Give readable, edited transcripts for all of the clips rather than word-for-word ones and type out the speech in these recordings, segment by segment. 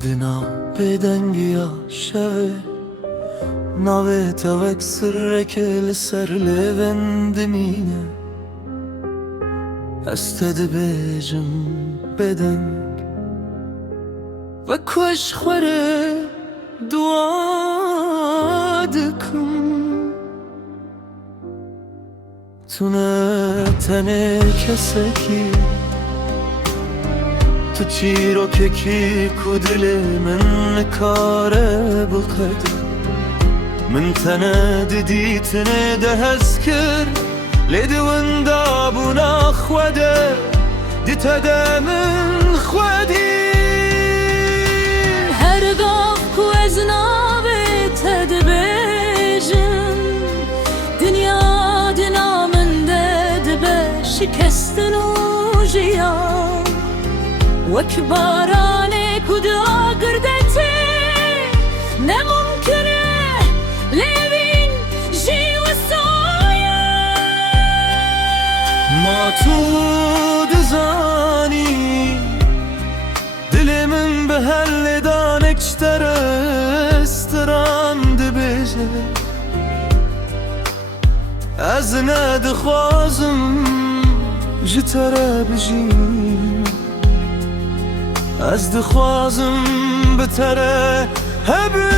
دنا بدنگیا شوه ناوه تاوک سرک لسر لوندمینه استد بیجم بدنگ و کش خوره دعا دکم تونه تنه کسکی تو چیرو که کی کدل من کاره بقدر من تنه دیدی تنه دهز کر لدون دابونا خوده دی تده من خودی هرگاه کو از ناوه تد بیجم دنیا دنا من دد به شکستن و جیان وک بارانه کدا گردته نممکنه لیوین جی و سایه ما تو دزانی دل من به هل دانکشتر استران دبیجه از ندخوازم جتره بجیم از دخوازم بتره هبه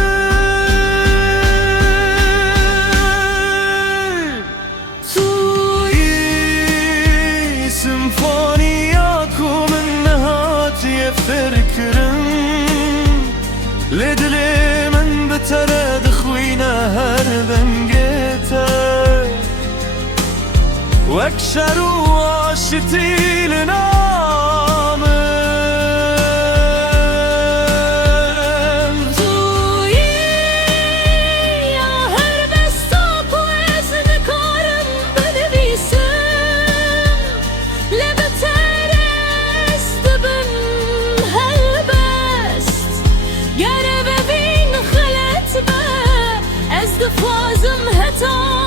توی سمفونیاکو من نهاتی فرکرم لدل من بتره دخوینه هر بنگته واكشر واشتي لنام توی یا هر بستاکو از نکارم بنویسم لبتر است بن هل بست گره ببین خلط به از دفازم هتا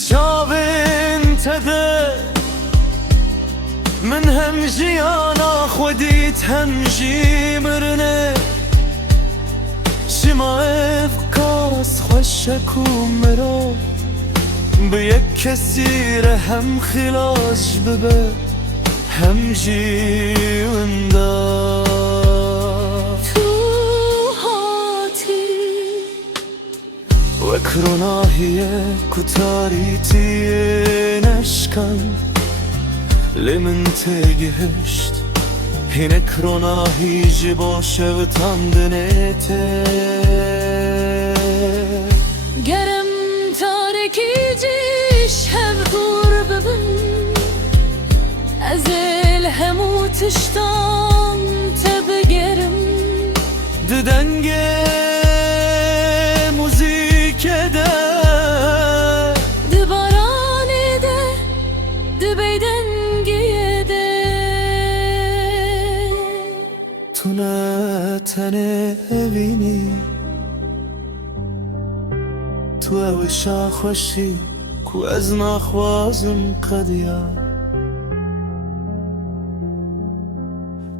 دچاوین تده من هم جیانا خودیت هم جی مرنه شما افکاس خوشکو مرا به یک کسی هم خلاص ببه هم جیونده وكروناهية كتاريتي نشكن لمن تجهشت هناك روناهي جباشه و تندنته گرم تارکی جیش هم دور ببن از الهمو تشتام تبگرم ددنگه تنه بینی تو اوشا خوشی کو از نخوازم قدیا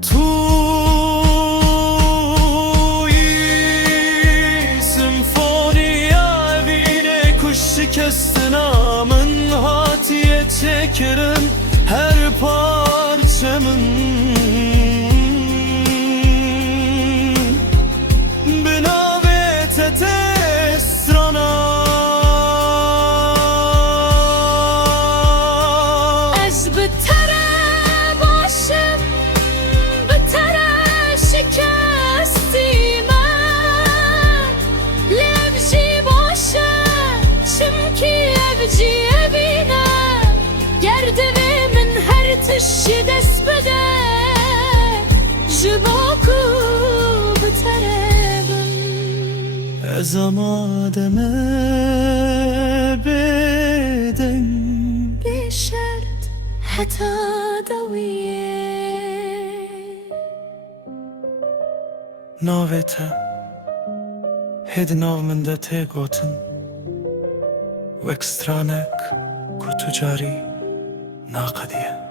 توی سمفونیا بینه کو شکستنا من هاتیه چکرم هر پارچه من تشی دست بده جباکو بتربم از آمادمه بدن بشرط حتی دویه ناوته هد ناو من ده ته گوتن و اکسترانک كو تجاري ناقدية